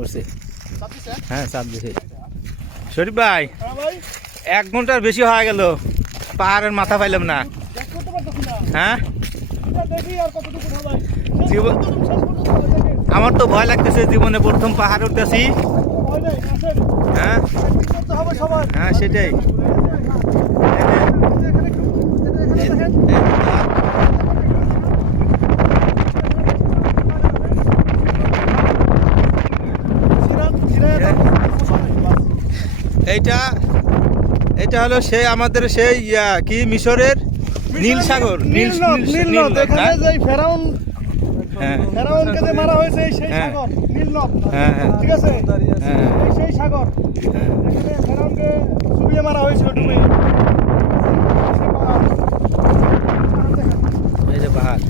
উঠছে। হ্যাঁ চাপ দিছে। শরীফ ভাই 1 ঘন্টার বেশি হয়ে গেল, পাহাড়ের মাথা পাইলাম না। হ্যাঁ জীবন আমার তো ভয় লাগতেছে, জীবনে প্রথম পাহাড় উঠতেছি। হ্যাঁ হ্যাঁ সেটাই। এইটা এটা হলো সেই আমাদের সেই কি মিশরের নীল সাগর, নীল নদ। এখানে যে ফেরাউন হ্যাঁ ফেরাউনকে যে মারা হয়েছে সেই সাগর নীল নদ। হ্যাঁ ঠিক আছে, হ্যাঁ সেই সাগর এখানে ফেরাউনকে চুবিয়ে মারা হয়েছিল ডুবে। এই যে পাহাড়।